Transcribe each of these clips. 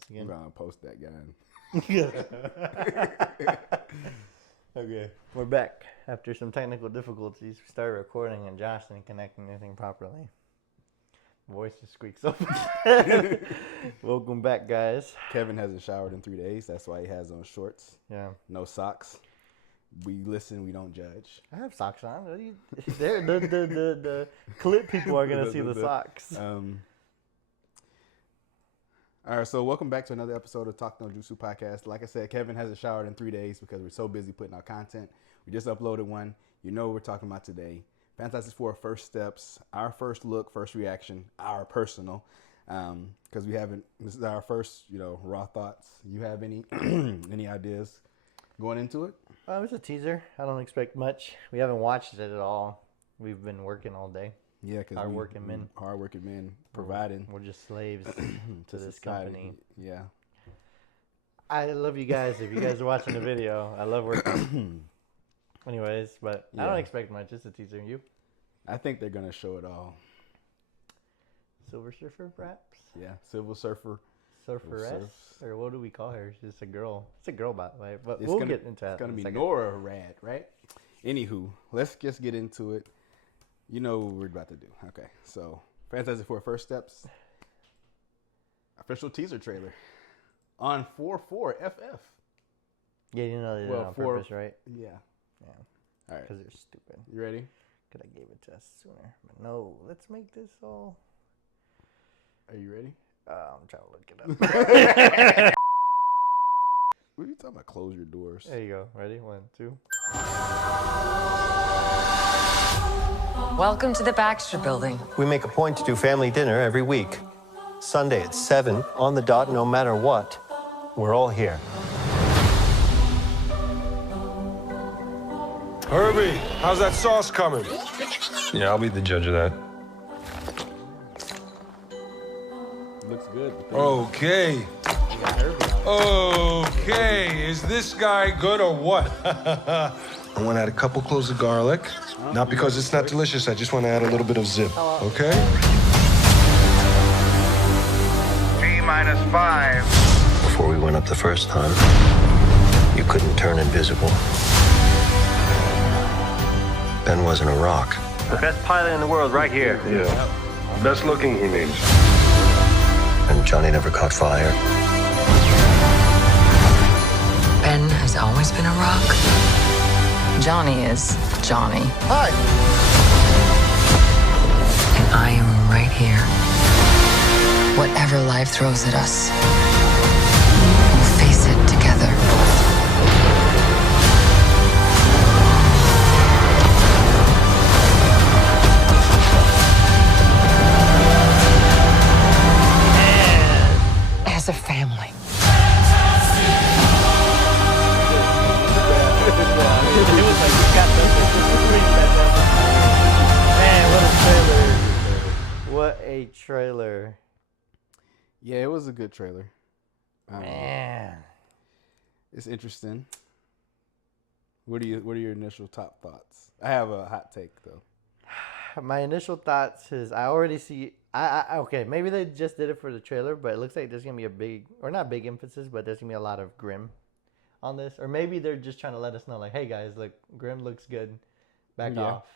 once I'm again. gonna post that guy. Okay, we're back after some technical difficulties. We started recording and Josh didn't connect anything properly. Voice just squeaks up. Welcome back, guys. Kevin hasn't showered in 3 days. That's why he has on shorts. Yeah, No socks. We listen. We don't judge. I have socks on. The clip people are gonna see the socks. All right, so welcome back to another episode of Talk No Jutsu podcast. Like I said, Kevin hasn't showered in 3 days because we're so busy putting out content. We just uploaded one. You know what we're talking about today. Fantastic Four First Steps, our first look, first reaction, our personal, because this is our first, raw thoughts. You have any any ideas going into it? It's a teaser. I don't expect much. We haven't watched it at all. We've been working all day. Yeah, because Hardworking men providing. We're just slaves to this society. company. Yeah. I love you guys. If you guys are watching the video, I love working. Anyways, but I don't expect much. It's a teaser. You? I think they're gonna show it all. Silver Surfer, perhaps? Yeah, Silver Surfer. Surferess? Or what do we call her? She's just a girl. It's a girl, by the way. But It's we'll gonna- get into that. It's gonna in a be second. Nora Rad, right? Anywho, let's just get into it. You know what we're about to do. Okay, so Fantastic Four First Steps. Official teaser trailer on 4/4/FF. Yeah, you know they did it on purpose, right? Yeah. Yeah. All right. Because they're stupid. You ready? Could have gave it to us sooner. But no, let's make this all... Are you ready? I'm trying to look it up. What are you talking about? Close your doors. There you go. Ready? 1, 2. Welcome to the Baxter Building. We make a point to do family dinner every week. Sunday at 7, on the dot, no matter what. We're all here. Herbie, how's that sauce coming? Yeah, I'll be the judge of that. Looks good. Okay. Okay, is this guy good or what? I want to add a couple cloves of garlic. Not because it's not delicious, I just want to add a little bit of zip, okay? T-5. Before we went up the first time, you couldn't turn invisible. Ben wasn't a rock. The best pilot in the world right here. Yeah. Best looking, he means. And Johnny never caught fire. Ben has always been a rock. Johnny is Johnny. Hi! And I am right here. Whatever life throws at us, we'll face it together. As a family. Man, what a trailer. Yeah, it was a good trailer. Man. It's interesting. What are your initial top thoughts? I have a hot take though. My initial thoughts is I already see... okay, maybe they just did it for the trailer, but it looks like there's going to be a big... Or not big emphasis, but there's going to be a lot of Grimm on this. Or maybe they're just trying to let us know, like, hey, guys, look, Grimm looks good. Back off.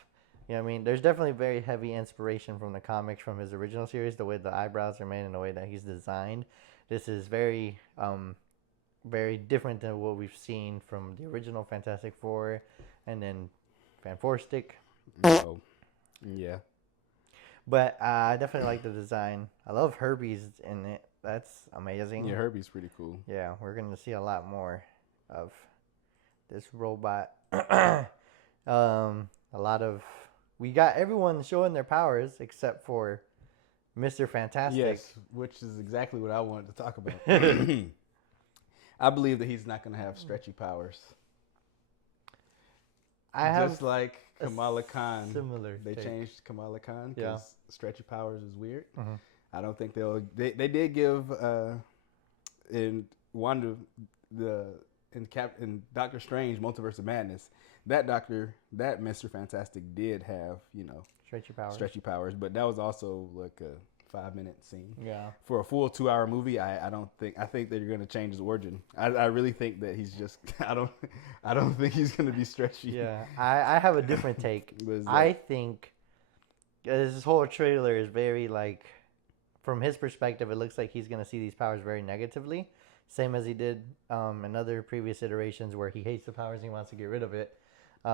You know what I mean? There's definitely very heavy inspiration from the comics from his original series, the way the eyebrows are made and the way that he's designed. This is very, very different than what we've seen from the original Fantastic Four and then Fanforstic. Oh, yeah. But I definitely like the design. I love Herbie's in it. That's amazing. Yeah, Herbie's pretty cool. Yeah, we're going to see a lot more of this robot. A lot of... We got everyone showing their powers except for Mr. Fantastic. Yes, which is exactly what I wanted to talk about. I believe that he's not going to have stretchy powers. I have Just like Kamala Khan. similar They take. changed Kamala Khan because Yeah. stretchy powers is weird. Mhm. I don't think they did give in Wanda in Doctor Strange Multiverse of Madness, that Mr. Fantastic did have, Stretchy powers. stretchy powers, but that was also like a 5-minute scene. Yeah. For a full 2-hour movie, I think that you're going to change his origin. I really think that he's just I don't think he's going to be stretchy. Yeah, I have a different take. I think this whole trailer is very like, from his perspective, it looks like he's gonna see these powers very negatively, same as he did in other previous iterations where he hates the powers and he wants to get rid of it,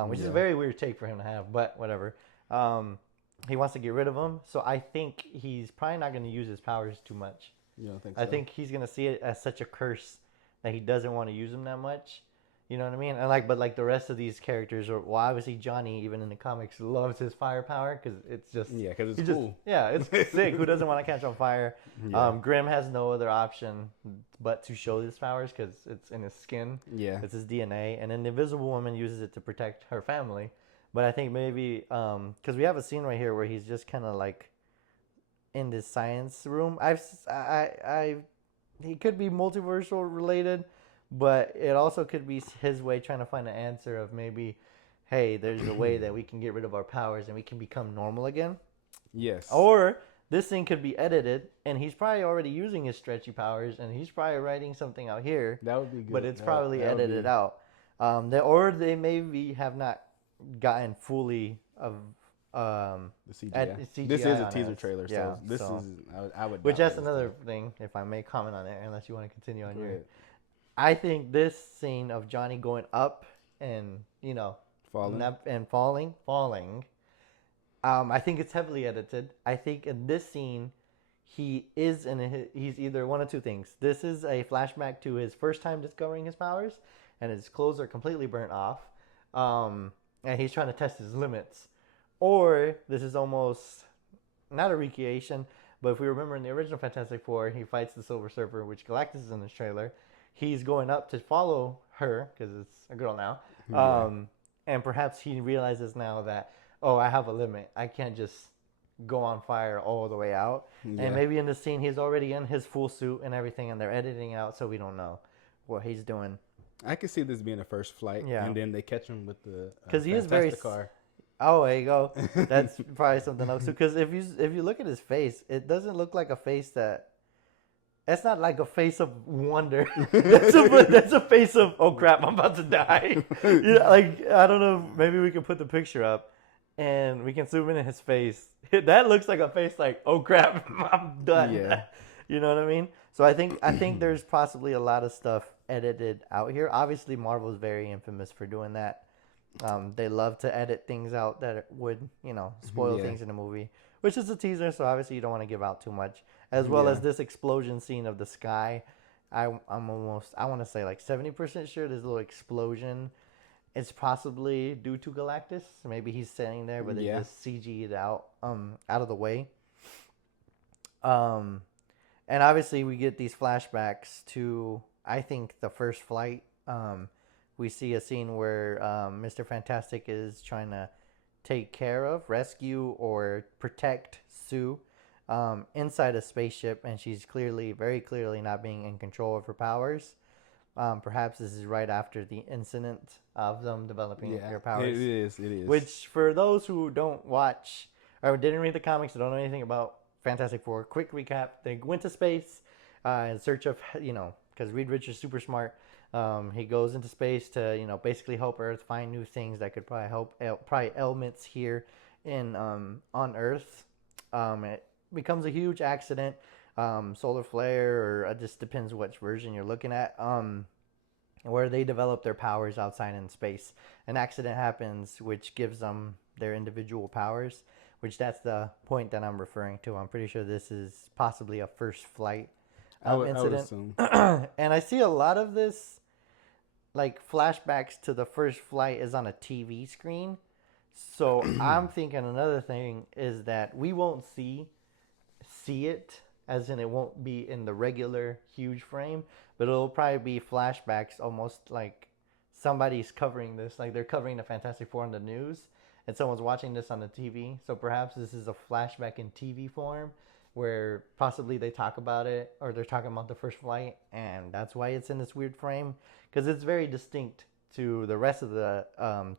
which is a very weird take for him to have, but whatever. He wants to get rid of them, so I think he's probably not gonna use his powers too much. You don't think so? I think he's gonna see it as such a curse that he doesn't want to use them that much. You know what I mean? And but the rest of these characters, well, obviously Johnny, even in the comics, loves his firepower because it's just because it's cool. It's sick. Who doesn't want to catch on fire? Yeah. Grimm has no other option but to show his powers because it's in his skin. Yeah, it's his DNA. And then the Invisible Woman uses it to protect her family. But I think maybe because we have a scene right here where he's just kind of like in this science room. He could be multiversal related. But it also could be his way trying to find an answer of maybe, hey, there's a way that we can get rid of our powers and we can become normal again. Yes. Or this thing could be edited and he's probably already using his stretchy powers and he's probably writing something out here. That would be good. But it's probably edited out. Or they maybe have not gotten fully of the CGI. This is a teaser trailer, so this is I would. Which that's another thing, if I may comment on it, unless you want to continue on your. I think this scene of Johnny going up and falling. I think it's heavily edited. I think in this scene, he's either one of two things. This is a flashback to his first time discovering his powers, and his clothes are completely burnt off, and he's trying to test his limits. Or this is almost not a recreation, but if we remember in the original Fantastic Four, he fights the Silver Surfer, which Galactus is in this trailer. He's going up to follow her because it's a girl now. And perhaps he realizes now that, I have a limit. I can't just go on fire all the way out. Yeah. And maybe in the scene, he's already in his full suit and everything, and they're editing out, so we don't know what he's doing. I could see this being a first flight, and then they catch him with the because he is very car. Oh, there you go. That's probably something else. Because if you look at his face, it doesn't look like a face that. That's not like a face of wonder. That's a face of, oh crap, I'm about to die. I don't know. Maybe we can put the picture up, and we can zoom in his face. That looks like a face like, oh crap, I'm done. Yeah. You know what I mean? So I think there's possibly a lot of stuff edited out here. Obviously, Marvel is very infamous for doing that. They love to edit things out that would, spoil things in a movie, which is a teaser. So obviously, you don't want to give out too much. As well as this explosion scene of the sky. I want to say like 70% sure this little explosion is possibly due to Galactus. Maybe he's sitting there, but they just CG'd out of the way. And obviously we get these flashbacks to, I think, the first flight. We see a scene where Mr. Fantastic is trying to take care of, rescue, or protect Sue. Inside a spaceship, and she's very clearly not being in control of her powers. Perhaps this is right after the incident of them developing their powers. It is. Which, for those who don't watch or didn't read the comics or don't know anything about Fantastic Four, quick recap: they went to space in search of, because Reed Richards is super smart. He goes into space to, basically help Earth find new things that could probably help, elements here on Earth. It becomes a huge accident, solar flare, or it just depends which version you're looking at, where they develop their powers outside in space. An accident happens, which gives them their individual powers, which that's the point that I'm referring to. I'm pretty sure this is possibly a first flight incident. I would assume. And I see a lot of this, like flashbacks to the first flight is on a TV screen. So I'm thinking another thing is that we won't see it, as in it won't be in the regular huge frame, but it'll probably be flashbacks, almost like somebody's covering this, like they're covering the Fantastic Four on the news and someone's watching this on the TV. So perhaps this is a flashback in TV form where possibly they talk about it, or they're talking about the first flight, and that's why it's in this weird frame, because it's very distinct to the rest of the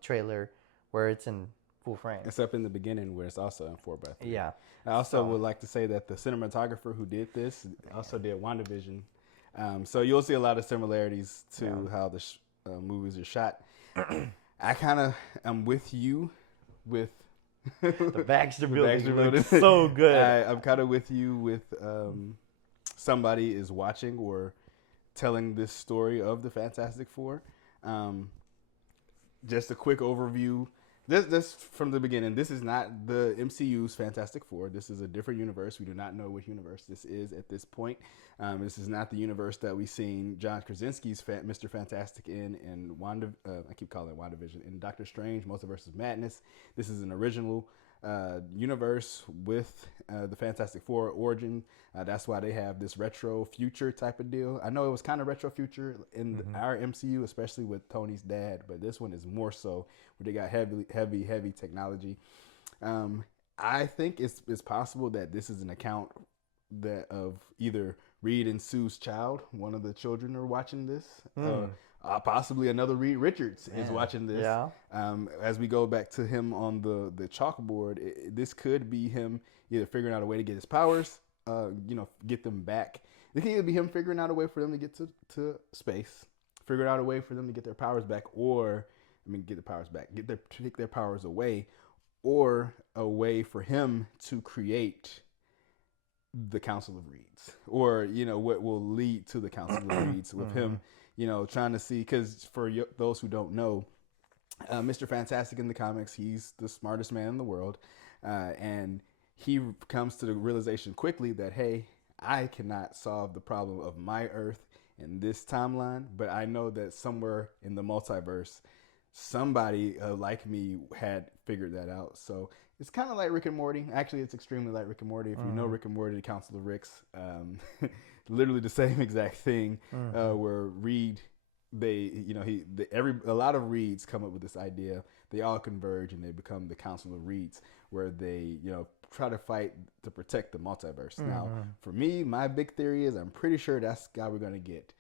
trailer where it's in full frame. Except in the beginning where it's also in 4:3. Yeah. I also would like to say that the cinematographer who did this also did WandaVision. So you'll see a lot of similarities to how the movies are shot. I kind of am with you with The Baxter Building looks so good. I'm kind of with you with somebody is watching or telling this story of the Fantastic Four. Just a quick overview. This from the beginning. This is not the MCU's Fantastic Four. This is a different universe. We do not know what universe this is at this point. This is not the universe that we've seen John Krasinski's Mr. Fantastic in I keep calling it WandaVision. In Doctor Strange, Multiverse of Madness. This is an original universe with the Fantastic Four origin. That's why they have this retro future type of deal. I know it was kind of retro future in our MCU, especially with Tony's dad, but this one is more so where they got heavy technology. I think it's possible that this is an account that of either Reed and Sue's child. One of the children are watching this. Possibly another Reed Richards is watching this. Yeah. As we go back to him on the chalkboard, this could be him either figuring out a way to get his powers, get them back. It could either be him figuring out a way for them to get to space, figuring out a way for them to get their powers back, take their powers away, or a way for him to create the Council of Reeds, or what will lead to the Council of Reeds with him. Trying to see, because for those who don't know, Mr. Fantastic in the comics, he's the smartest man in the world. And he comes to the realization quickly that, hey, I cannot solve the problem of my Earth in this timeline, but I know that somewhere in the multiverse, somebody like me had figured that out. So it's kind of like Rick and Morty. Actually, it's extremely like Rick and Morty. If you know Rick and Morty, the Council of Ricks, literally the same exact thing, where Reed, a lot of Reeds come up with this idea. They all converge and they become the Council of Reeds, where they, try to fight to protect the multiverse. Now, for me, my big theory is I'm pretty sure that's how we're going to get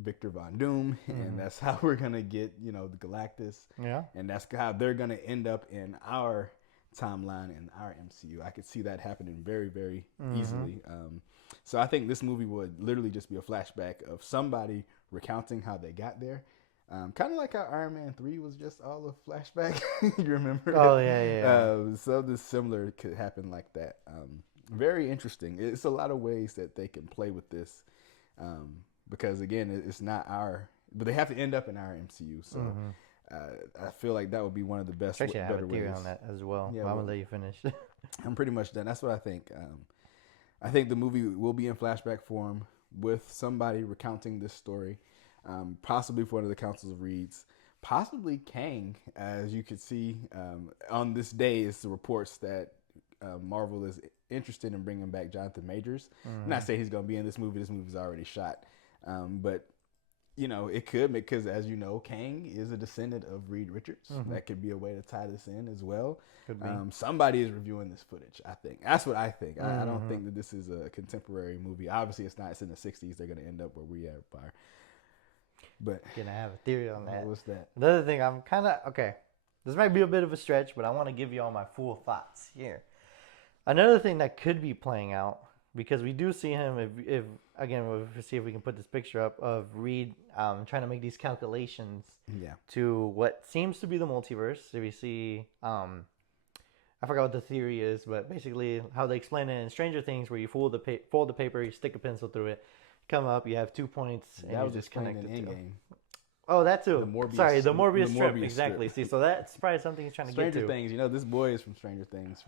Victor Von Doom, and that's how we're going to get, the Galactus. Yeah. And that's how they're going to end up in our timeline in our MCU. I could see that happening very, very easily. So I think this movie would literally just be a flashback of somebody recounting how they got there. Kind of like how Iron Man 3 was just all a flashback. You remember? Oh, yeah. Something similar could happen like that. Very interesting. It's a lot of ways that they can play with this. Because, again, it's not but they have to end up in our MCU. So I feel like that would be one of the best, Actually, better I have a theory ways. on that as well. Yeah, I'm going to let you finish. I'm pretty much done. That's what I think. I think the movie will be in flashback form with somebody recounting this story, possibly for one of the Councils of Reeds, possibly Kang. As you could see on this day, it's the reports that Marvel is interested in bringing back Jonathan Majors. I'm not saying he's going to be in this movie. This movie's already shot. But it could, because as you know, Kang is a descendant of Reed Richards. That could be a way to tie this in as well. Could be. Somebody is reviewing this footage, I think. That's what I think. I don't think that this is a contemporary movie. Obviously, it's not. It's in the 60s. They're going to end up where we are. But I have a theory on that. What's that? The other thing, I'm kind of, okay, this might be a bit of a stretch, but I want to give you all my full thoughts here. Another thing that could be playing out, because we do see him, if again, we'll see if we can put this picture up of Reed trying to make these calculations to what seems to be the multiverse. So we see, I forgot what the theory is, but basically how they explain it in Stranger Things, where you fold the paper, you stick a pencil through it, come up, you have 2 points, and that you was just explained connect in it to. Endgame. Oh, that too. The Morbius strip, Morbius exactly. strip. See, so that's probably something he's trying to get to. Stranger Things. This boy is from Stranger Things.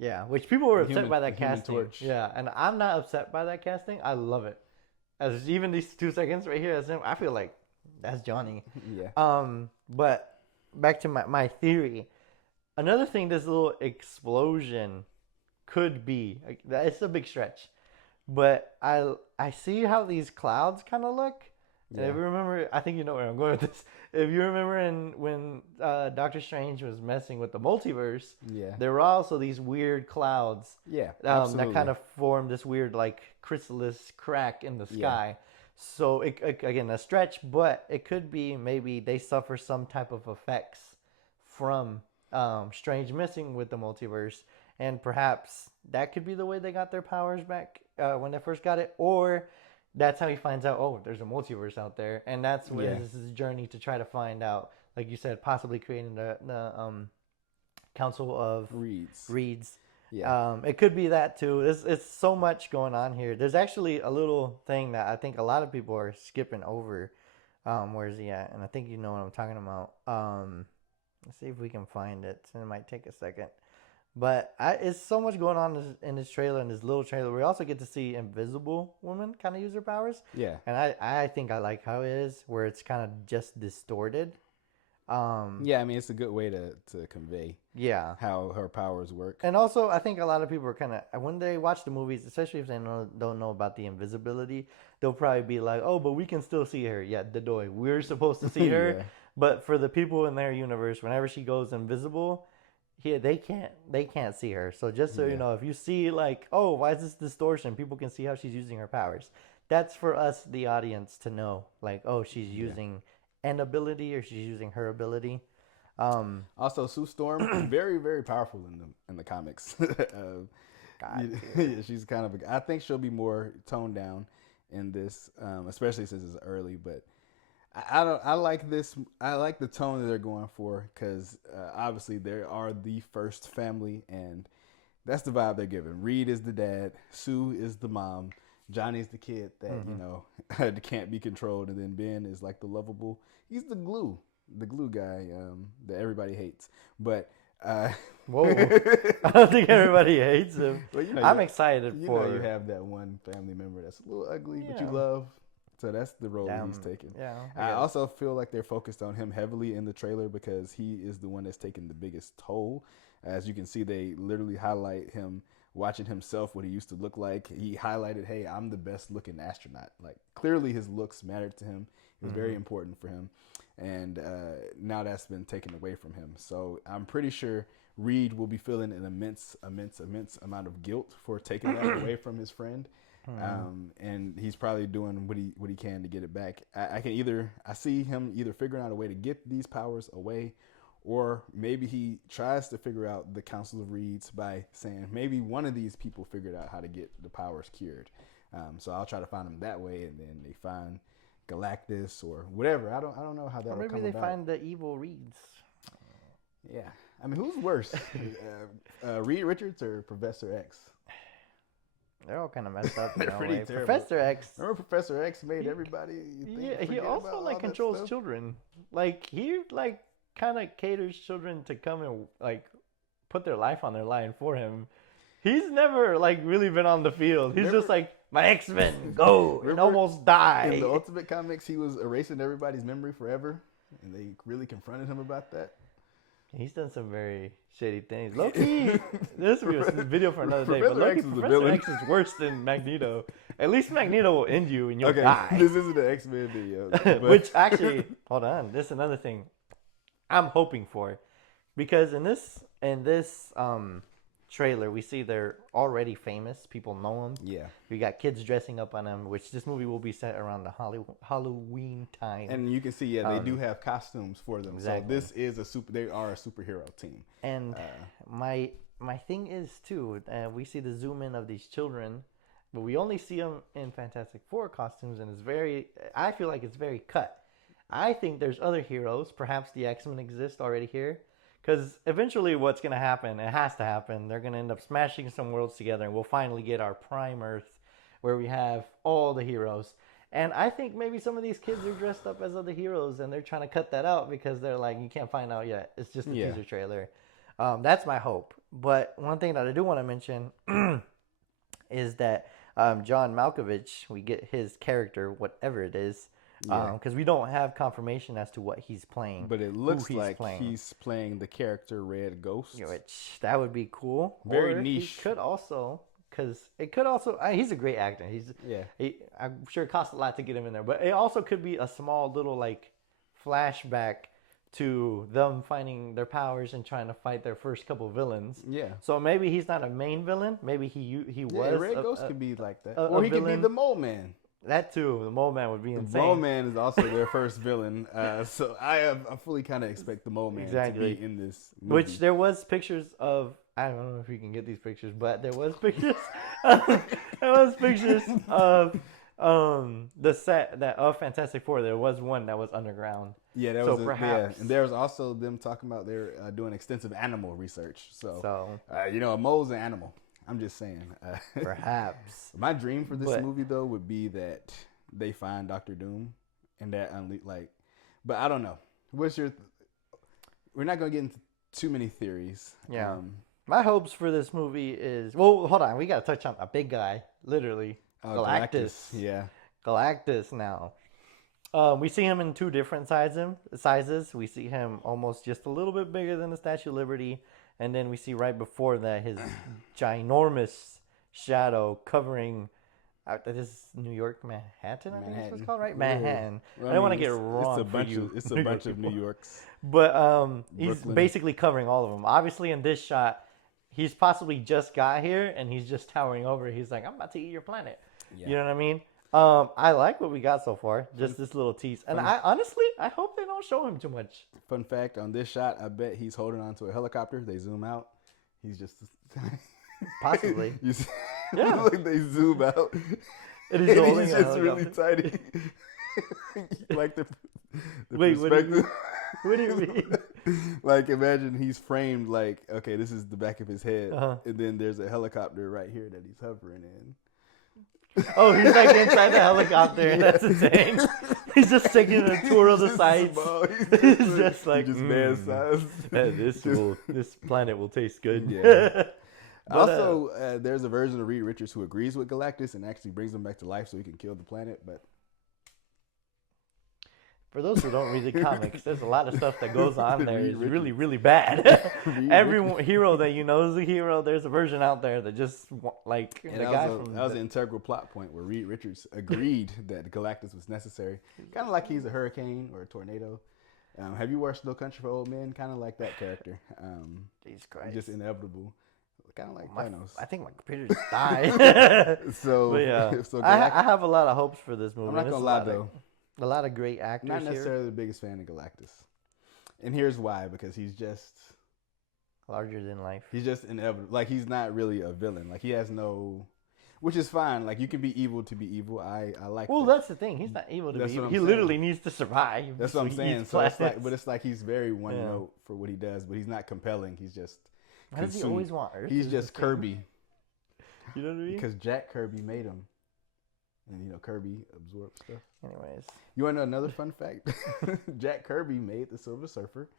Yeah, which people were upset by that Human casting. Torch. Yeah, and I'm not upset by that casting. I love it. As even these 2 seconds right here, as him, I feel like that's Johnny. Yeah. But back to my theory. Another thing, this little explosion could be. It's a big stretch, but I see how these clouds kind of look. And if you remember, I think you know where I'm going with this. If you remember when Doctor Strange was messing with the multiverse, there were also these weird clouds that kind of formed this weird chrysalis crack in the sky. So, again, a stretch, but it could be maybe they suffer some type of effects from Strange missing with the multiverse, and perhaps that could be the way they got their powers back when they first got it, or that's how he finds out, oh, there's a multiverse out there, and that's what his journey to try to find out, like you said, possibly creating the Council of Reeds. Yeah. It could be that too. It's so much going on here. There's actually a little thing that I think a lot of people are skipping over. Where is he at? And I think you know what I'm talking about. Let's see if we can find it. It might take a second. But it's so much going on in this trailer, in this little trailer. We also get to see Invisible Woman kind of use her powers. Yeah. And I think I like how it is, where it's kind of just distorted. Yeah, I mean, it's a good way to convey how her powers work. And also, I think a lot of people are kind of, when they watch the movies, especially if they don't know about the invisibility, they'll probably be like, oh, but we can still see her. Yeah, Dodoy, we're supposed to see her. But for the people in their universe, whenever she goes invisible, they can't see her. So just so you know, if you see like, oh, why is this distortion? People can see how she's using her powers. That's for us, the audience, to know. Like, oh, she's using an ability, or she's using her ability. Also, Sue Storm, very, very powerful in the comics. She's kind of I think she'll be more toned down in this, especially since it's early. But I like this. I like the tone that they're going for, because obviously they are the first family, and that's the vibe they're giving. Reed is the dad, Sue is the mom, Johnny's the kid that can't be controlled, and then Ben is like the lovable. He's the glue guy that everybody hates. But whoa, I don't think everybody hates him. Well, I'm excited for. You have that one family member that's a little ugly, but you love. So that's the role he's taking. Yeah. I also feel like they're focused on him heavily in the trailer, because he is the one that's taking the biggest toll. As you can see, they literally highlight him watching himself, what he used to look like. He highlighted, hey, I'm the best looking astronaut. Like, clearly his looks mattered to him. It was very important for him. And now that's been taken away from him. So I'm pretty sure Reed will be feeling an immense amount of guilt for taking that away from his friend. And he's probably doing what he can to get it back. I see him either figuring out a way to get these powers away, or maybe he tries to figure out the Council of Reeds by saying maybe one of these people figured out how to get the powers cured. So I'll try to find them that way, and then they find Galactus or whatever. I don't know how that. Or maybe they find the evil Reeds. Yeah, I mean, who's worse, Reed Richards or Professor X? They're all kind of messed up. They're pretty terrible. Professor X. Remember Professor X made everybody. He also like controls children. Like he kind of caters children to come and like put their life on their line for him. He's never like really been on the field. He's just like, my X-Men, go, and almost die. In the Ultimate Comics, he was erasing everybody's memory forever, and they really confronted him about that. He's done some very shady things. Loki, this will be a video for another day. But Loki, Professor X is worse than Magneto. At least Magneto will end you and you'll die. This isn't the X-Men video. Which actually, hold on, this is another thing I'm hoping for, because in this trailer we see they're already famous. People know them. Yeah. We got kids dressing up on them, which this movie will be set around the Halloween time. And you can see, they do have costumes for them. Exactly. So this is they are a superhero team. And my thing is too, we see the zoom in of these children, but we only see them in Fantastic Four costumes, and I feel like it's very cut. I think there's other heroes. Perhaps the X-Men exist already here. Because eventually what's going to happen, it has to happen, they're going to end up smashing some worlds together, and we'll finally get our Prime Earth where we have all the heroes. And I think maybe some of these kids are dressed up as other heroes, and they're trying to cut that out because they're like, you can't find out yet. It's just a teaser trailer. That's my hope. But one thing that I do want to mention is that John Malkovich, we get his character, whatever it is, because we don't have confirmation as to what he's playing. But it looks like he's playing the character Red Ghost. Which, that would be cool. Very niche. He could also, he's a great actor. I'm sure it costs a lot to get him in there. But it also could be a small little, like, flashback to them finding their powers and trying to fight their first couple villains. Yeah. So maybe he's not a main villain. Maybe he was. Red Ghost could be like that. Or he could be the Mole Man. That too. The Mole Man would be The insane. Mole Man is also their first villain, so I fully kind of expect the Mole Man to be in this movie. Which there was pictures of. I don't know if we can get these pictures, but there was pictures. Of the set that of Fantastic Four. There was one that was underground. Yeah, that so was perhaps. and there was also them talking about they're doing extensive animal research. So you a mole's an animal. I'm just saying. Perhaps. My dream for this movie though would be that they find Doctor Doom and that but I don't know. What's your? We're not gonna get into too many theories. Yeah. My hopes for this movie is hold on. We gotta touch on a big guy, literally. Galactus. Yeah. Galactus now. We see him in two different sizes. We see him almost just a little bit bigger than the Statue of Liberty. And then we see right before that his ginormous shadow covering this New York, Manhattan, I think it's what's called, right? Manhattan. Well, I don't want to get it wrong. It's a bunch of New Yorks. But he's basically covering all of them. Obviously, in this shot, he's possibly just got here and he's just towering over. He's like, I'm about to eat your planet. Yeah. You know what I mean? I like what we got so far. Just this little tease. And I honestly hope they don't show him too much. Fun fact, on this shot, I bet he's holding on to a helicopter. They zoom out. He's just... Possibly. Yeah. Like they zoom out. And he's just really tiny. Like the Wait, perspective. What do you mean? Like imagine he's framed like, okay, this is the back of his head. And then there's a helicopter right here that he's hovering in. Oh, he's like inside the helicopter, and that's insane. He's just taking a tour of the sites. He's just like man size. This planet will taste good. Yeah. Also, there's a version of Reed Richards who agrees with Galactus and actually brings him back to life so he can kill the planet. But for those who don't read the comics, there's a lot of stuff that goes on there. It's really, really bad. Every hero that you know is a hero. There's a version out there that just like and that was an integral plot point where Reed Richards agreed that Galactus was necessary. Kind of like he's a hurricane or a tornado. Have you watched No Country for Old Men? Kind of like that character. Jesus Christ. Just inevitable. Kind of like Thanos. I think my computer just died. So I have a lot of hopes for this movie. I'm not gonna lie though. A lot of great actors. Not necessarily the biggest fan of Galactus. And here's why, because he's just larger than life. He's just inevitable. Like he's not really a villain. Like he has no, which is fine. Like you can be evil to be evil. I like. Well, that's the thing. He's not evil to be evil. He literally needs to survive. That's what I'm saying. So it's like he's very one note for what he does, but he's not compelling. He's just. Why does he always want Earth? He's just Kirby. You know what I mean? Because Jack Kirby made him. And, Kirby absorbs stuff. Anyways. You want to know another fun fact? Jack Kirby made the Silver Surfer.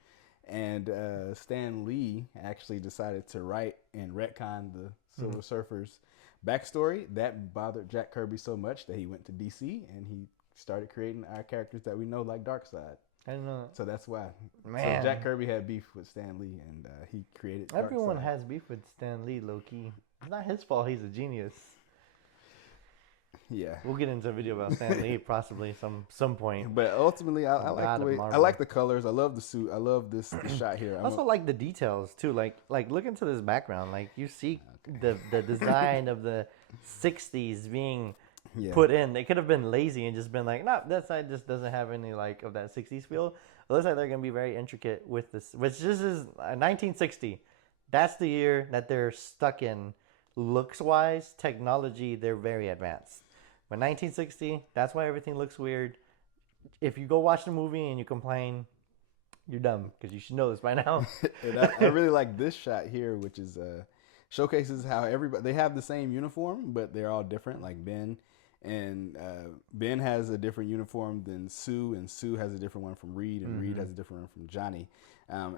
And Stan Lee actually decided to write and retcon the Silver Surfer's backstory. That bothered Jack Kirby so much that he went to DC and he started creating our characters that we know like Darkseid. I don't know. So that's why. Man. So Jack Kirby had beef with Stan Lee and he created Everyone Darkseid. has beef with Stan Lee, low-key. It's not his fault. He's a genius. Yeah, we'll get into a video about Stan Lee possibly some point. But ultimately, I like the way I like the colors. I love the suit. I love this shot here. I also like the details too. Like look into this background. Like you see the design of the '60s being put in. They could have been lazy and just been like, no, that side just doesn't have any like of that '60s feel. It looks like they're gonna be very intricate with this, which this is 1960. That's the year that they're stuck in. Looks wise, technology, they're very advanced. But 1960, that's why everything looks weird. If you go watch the movie and you complain, you're dumb because you should know this by now. And I really like this shot here, which is showcases how everybody they have the same uniform, but they're all different. Like Ben has a different uniform than Sue, and Sue has a different one from Reed, and Reed has a different one from Johnny.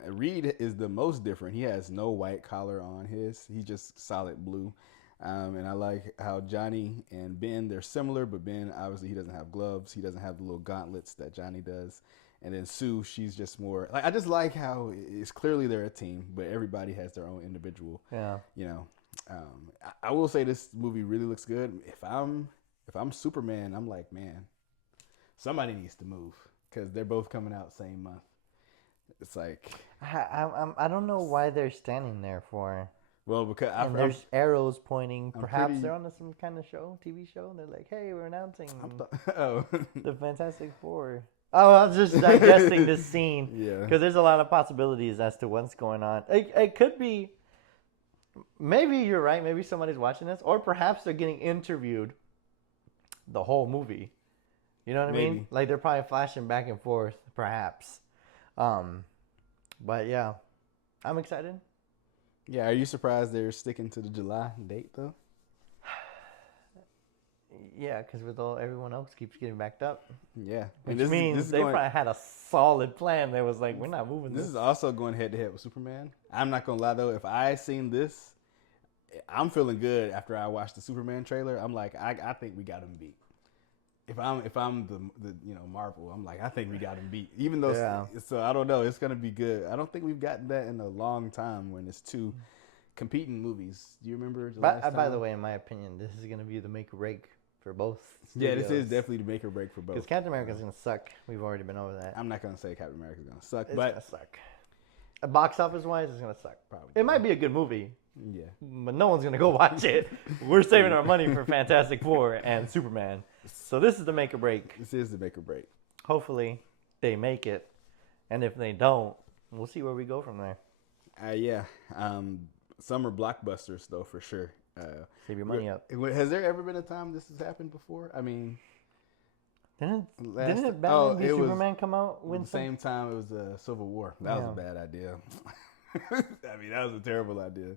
Reed is the most different. He has no white collar on his. He's just solid blue. And I like how Johnny and Ben, they're similar, but Ben, obviously, he doesn't have gloves. He doesn't have the little gauntlets that Johnny does. And then Sue, she's just more, like, I just like how it's clearly they're a team, but everybody has their own individual. Yeah. I will say this movie really looks good. If I'm Superman, I'm like, man, somebody needs to move because they're both coming out same month. It's like I don't know why they're standing there for. Well, because And there's arrows pointing. I'm Perhaps pretty- they're on some kind of show, TV show. And they're like, hey, we're announcing oh, the Fantastic Four. Oh, I was just digesting this scene. Yeah. Because there's a lot of possibilities as to what's going on. It could be, maybe you're right. Maybe somebody's watching this. Or perhaps they're getting interviewed the whole movie. You know what I mean? Maybe. Like they're probably flashing back and forth, perhaps. But yeah, I'm excited. yeah. Are you surprised they're sticking to the July date though? Yeah, because with everyone else keeps getting backed up. Yeah, Which this means is they going, probably had a solid plan. They was like, we're not moving This this. is also going head to head with Superman. I'm not gonna lie though, if I seen this, I'm feeling good after I watched the Superman trailer. I'm like, I think we got him beat. If I'm the Marvel, I'm like, I think we got him beat. Even though Yeah. so I don't know, it's gonna be good. I don't think we've gotten that in a long time when it's two competing movies. Do you remember? By the way, in my opinion, this is going to be the make or break for both. Yeah, this is definitely the make or break for both. Because Captain America's going to suck. We've already been over that. I'm not gonna say Captain America's gonna suck, It's but going to suck. Box office wise, it's going to suck. probably It might be a good movie, yeah. but no one's going to go watch it. We're saving our money for Fantastic Four and Superman. So this is the make or break. This is the make or break. Hopefully, they make it. And if they don't, we'll see where we go from there. Yeah. Summer blockbusters though for sure. Save your money up. Has there ever been a time this has happened before? I mean, Didn't last- Batman oh, v it was Superman come out at when the same time it was Civil War. That was a bad idea. I mean, that was a terrible idea.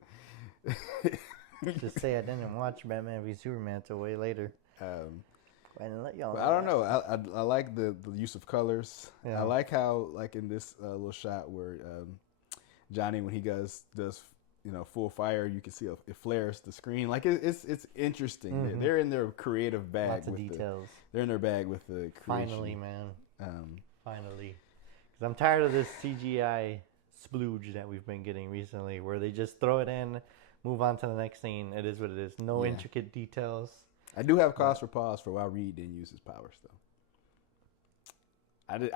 Just say I didn't watch Batman v Superman until way later. I didn't let y'all. But I don't know. I like the use of colors. Yeah. I like how like in this little shot where Johnny when he does full fire, you can see it flares the screen. Like it's interesting. Mhm. They're in their creative bag. Lots of with details. They're in their bag with the creation. Finally, man. Finally. Because I'm tired of this CGI splooge that we've been getting recently where they just throw it in, move on to the next scene. It is what it is. No Yeah. intricate details. I do have cause for pause for why Reed didn't use his powers though.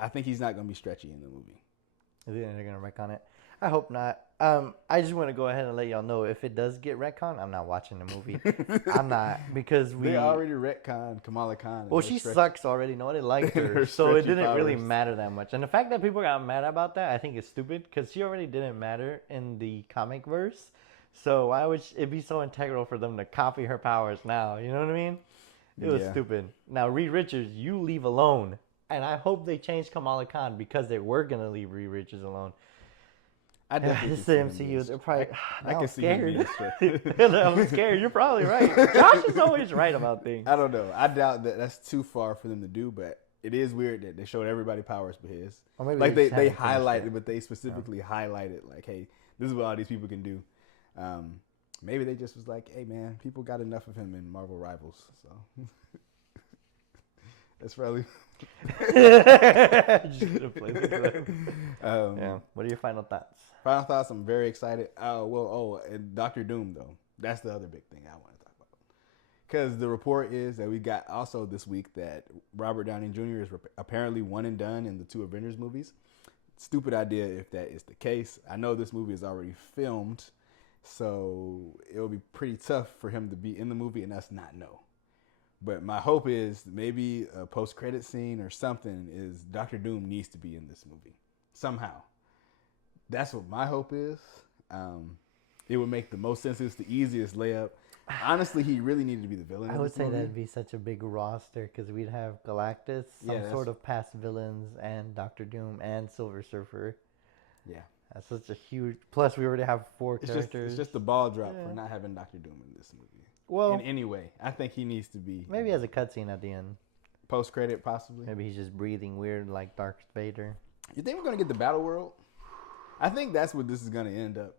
I think he's not going to be stretchy in the movie. I think they're going to retcon it. I hope not. I just want to go ahead and let y'all know if it does get retcon, I'm not watching the movie. I'm not because They already retconned Kamala Khan. and Well, her she stretch- sucks already. Nobody liked her, Her so it stretchy didn't really powers. matter that much. And the fact that people got mad about that, I think is stupid because she already didn't matter in the comic verse. So why would it be so integral for them to copy her powers now? You know what I mean? It was Yeah. stupid. Now Reed Richards, you leave alone, and I hope they change Kamala Khan because they were gonna leave Reed Richards alone. I definitely It's can the see him being MCU. They're probably. I I'm can see him being scared. stretched. I'm scared. You're probably right. Josh is always right about things. I don't know. I doubt that that's too far for them to do, but it is weird that they showed everybody powers but his. Or maybe Like they they just haven't finished highlighted, it. but they specifically highlighted like, hey, this is what all these people can do. Maybe they just was like, hey man, people got enough of him in Marvel Rivals, so that's probably. Just gonna play the clip. Yeah. What are your final thoughts? Final thoughts. I'm very excited. And Doctor Doom though. That's the other big thing I want to talk about. Because the report is that we got also this week that Robert Downey Jr. is apparently one and done in the two Avengers movies. Stupid idea if that is the case. I know this movie is already filmed, so it'll be pretty tough for him to be in the movie and us not know. But my hope is maybe a post-credit scene or something is Doctor Doom needs to be in this movie somehow. That's what my hope is. It would make the most sense. It's the easiest layup. Honestly, he really needed to be the villain. I of would this say movie. that'd be such a big roster because we'd have Galactus, some Yeah, sort of past villains, and Doctor Doom and Silver Surfer. Yeah, That's such a huge. Plus, we already have four characters. It's just the ball drop for not having Doctor Doom in this movie. Well, in any way, I think he needs to be maybe as a cutscene at the end. post credit possibly. Maybe he's just breathing weird like Darth Vader. You think we're gonna get the Battle World? I think that's what this is gonna end up.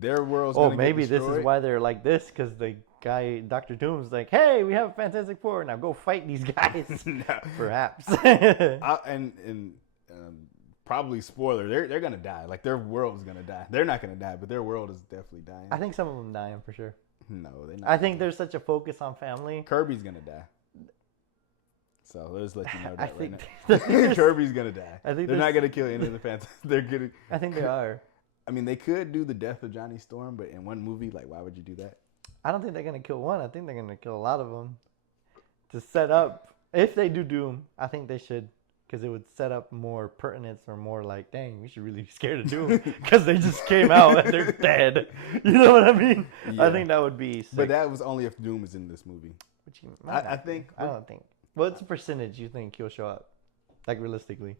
Their world's Oh, gonna maybe get this destroyed. is why they're like this because the guy, Doctor Doom's like, hey, we have Fantastic Four. Now go fight these guys. No. Perhaps. And probably spoiler, they're gonna die. Like their world's gonna die. They're not gonna die, but their world is definitely dying. I think some of them dying for sure. No, they're not. I think there's such a focus on family. Kirby's gonna die. So let's let you know I that right think now. Kirby's gonna die. I think they're not there's- gonna kill any of the fans. They're gonna. I think they are. I mean, they could do the death of Johnny Storm, but in one movie, like, why would you do that? I don't think they're gonna kill one. I think they're gonna kill a lot of them to set up. If they do Doom, I think they should, because it would set up more pertinence or more like, dang, we should really be scared of Doom because they just came out and they're dead. You know what I mean? Yeah. I think that would be sick. But that was only if Doom is in this movie. Which you I might not think- I don't think. What's the percentage you think he'll show up? Like realistically,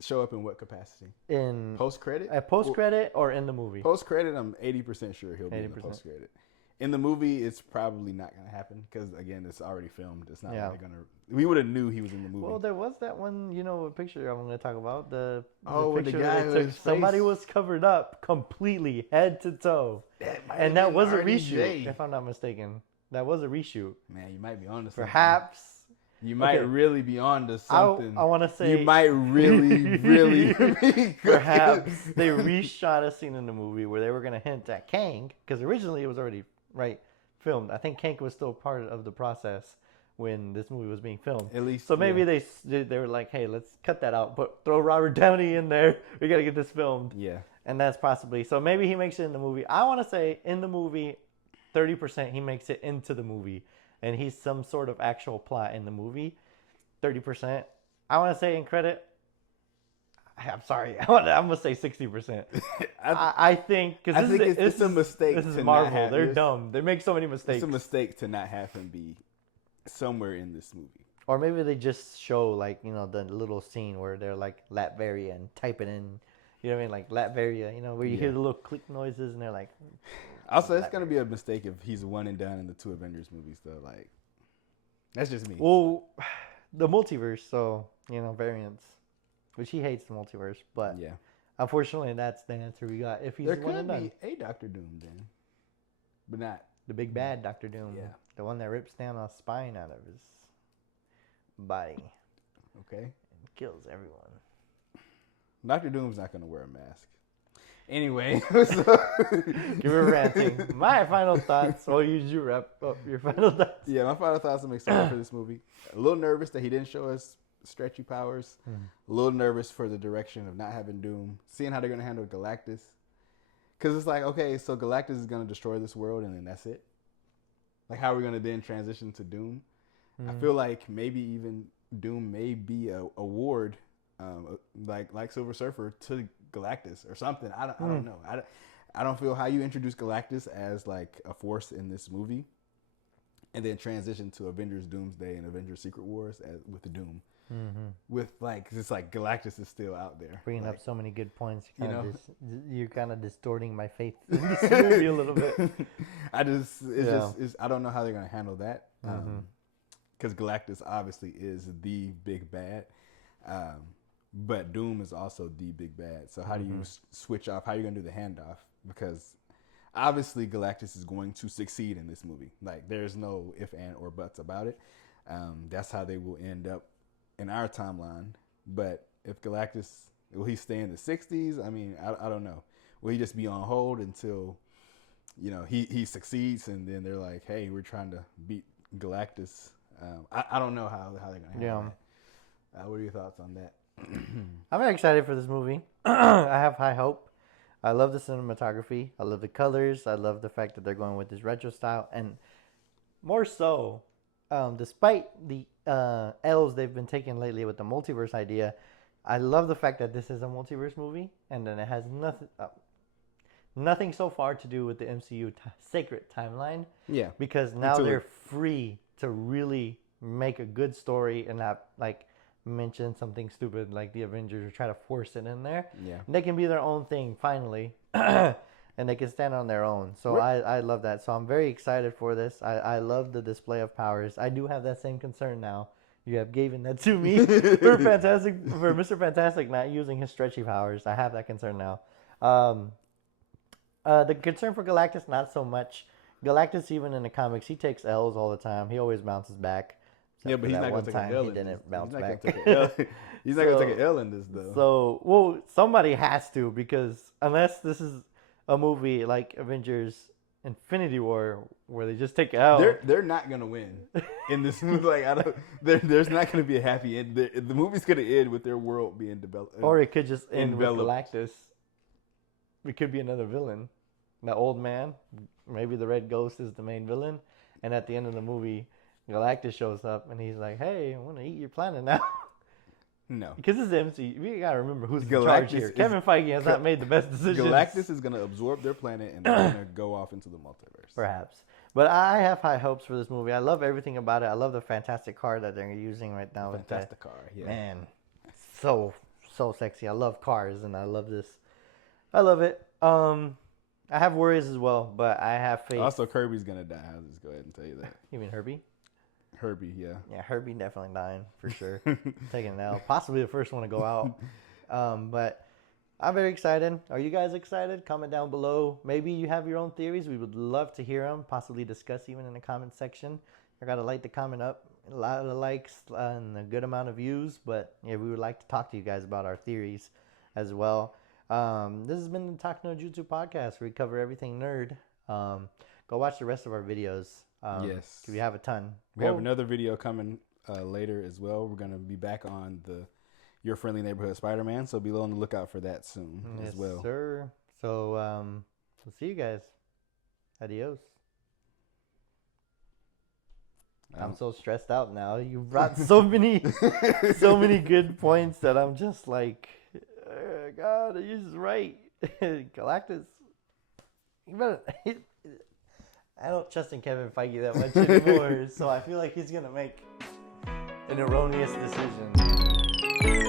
Show up in what capacity? in Post credit? a post credit or in the movie? Post credit, I'm 80% sure he'll be in the 80%. post credit. In the movie, it's probably not going to happen because, again, it's already filmed. It's not Yeah. really going to. We would have knew he was in the movie. Well, there was that one, picture I'm going to talk about. The with the picture guy they with took. his Somebody face. was covered up completely, head to toe, and that was a reshoot, if I'm not mistaken. That was a reshoot. Man, you might be on to something. Perhaps You might okay. really be on to something. I want to say You might really, really be perhaps they reshot a scene in the movie where they were going to hint at Kang, because originally it was already filmed. I think Kang was still part of the process when this movie was being filmed. At least, So maybe yeah. they were like, hey, let's cut that out, but throw Robert Downey in there. We got to get this filmed. Yeah. And that's possibly, so maybe he makes it in the movie. I want to say in the movie, 30% he makes it into the movie, and he's some sort of actual plot in the movie. 30%. I want to say in credit. I'm sorry. I'm gonna say 60%. I think because I think it's a mistake This is to not Marvel. have They're this. dumb. They make so many mistakes. It's a mistake to not have him be somewhere in this movie. Or maybe they just show like the little scene where they're like Latveria and type it in. You know what I mean? Like Latveria. Where you hear the little click noises and they're like. Also, it's gonna be a mistake if he's one and done in the two Avengers movies, though. Like, that's just me. Well, the multiverse. So variants, which he hates the multiverse, but Yeah. unfortunately, that's the answer we got. If he's There one and could done. be a Doctor Doom then, but not. The big bad Doctor Doom. Yeah. The one that rips down a spine out of his body Okay. and kills everyone. Doctor Doom's not gonna wear a mask. Anyway, Give her ranting. My final thoughts. I'll use you wrap up your final thoughts. yeah, my final thoughts. I'm excited for this movie. A little nervous that he didn't show us stretchy powers. A little nervous for the direction of not having Doom. Seeing how they're gonna handle Galactus. Because it's like, okay, so Galactus is gonna destroy this world, and then that's it. Like, how are we gonna then transition to Doom? I feel like maybe even Doom may be a award, like Silver Surfer to Galactus or something. I don't know. I don't feel how you introduce Galactus as like a force in this movie, and then transition to Avengers Doomsday and Avengers Secret Wars with the Doom. With like, it's like Galactus is still out there. Bringing like, up so many good points. you know? You're kind of distorting my faith in this movie a little bit. I just, it's Yeah. just, I don't know how they're gonna handle that. Because Galactus obviously is the big bad, but Doom is also the big bad. So how do you switch off? How are you gonna do the handoff? Because obviously Galactus is going to succeed in this movie. Like, there's no if, and, or buts about it. That's how they will end up in our timeline. But if Galactus, will he stay in the 60s? I mean, I don't know. Will he just be on hold until, he succeeds, and then they're like, hey, we're trying to beat Galactus? I don't know how they're going to handle that. What are your thoughts on that? I'm very excited for this movie. I have high hope. I love the cinematography. I love the colors. I love the fact that they're going with this retro style. And more so, despite the L's they've been taking lately with the multiverse idea, I love the fact that this is a multiverse movie. And then it has nothing so far to do with the MCU sacred timeline. Yeah. Because now Until they're free to really make a good story and not like mention something stupid like the Avengers or try to force it in there. Yeah. They can be their own thing finally. And they can stand on their own. So I love that. So I'm very excited for this. I love the display of powers. I do have that same concern now. You have given that to me for Mr. Fantastic not using his stretchy powers. I have that concern now. The concern for Galactus, not so much. Galactus, even in the comics, he takes L's all the time. He always bounces back. Yeah, but he's not going to take an L. He didn't bounce back. He's not going to take an L in this, though. So, well, somebody has to, because unless this is a movie like Avengers Infinity War where they just take L. They're not going to win in this movie. Like, there's not going to be a happy end. The movie's going to end with their world being developed. Or it could just end with enveloped. Galactus. it could be another villain. The old man, maybe the Red Ghost is the main villain. And at the end of the movie, Galactus shows up and he's like, "Hey, I want to eat your planet now." No. Because it's MC. We gotta remember who's in Galactus charge here. is- Kevin Feige has not made the best decisions. Galactus is going to absorb their planet and they're going to go off into the multiverse. Perhaps. But I have high hopes for this movie. I love everything about it. I love the fantastic car that they're using right now. with that. Fantastic car, yeah. Man, so sexy. I love cars and I love this. I love it. I have worries as well, but I have faith. Also, Kirby's going to die. I'll just go ahead and tell you that. You mean Herbie? Herbie, yeah. Yeah, Herbie definitely dying for sure. Taking an L. Possibly the first one to go out. But I'm very excited. Are you guys excited? Comment down below. Maybe you have your own theories. We would love to hear them. Possibly discuss even in the comment section. I got to light the comment up. A lot of likes and a good amount of views. But yeah, we would like to talk to you guys about our theories as well. This has been the Talk No Jutsu podcast, where we cover everything nerd. Go watch the rest of our videos. Yes. We have a ton. We have another video coming later as well. We're going to be back on the Your Friendly Neighborhood Spider-Man, so be on the lookout for that soon as well. Yes, sir. So, we'll see you guys. Adios. I'm so stressed out now. You brought so many good points that I'm just like, God, you're just right. Galactus. You better. I don't trust in Kevin Feige that much anymore, so I feel like he's gonna make an erroneous decision.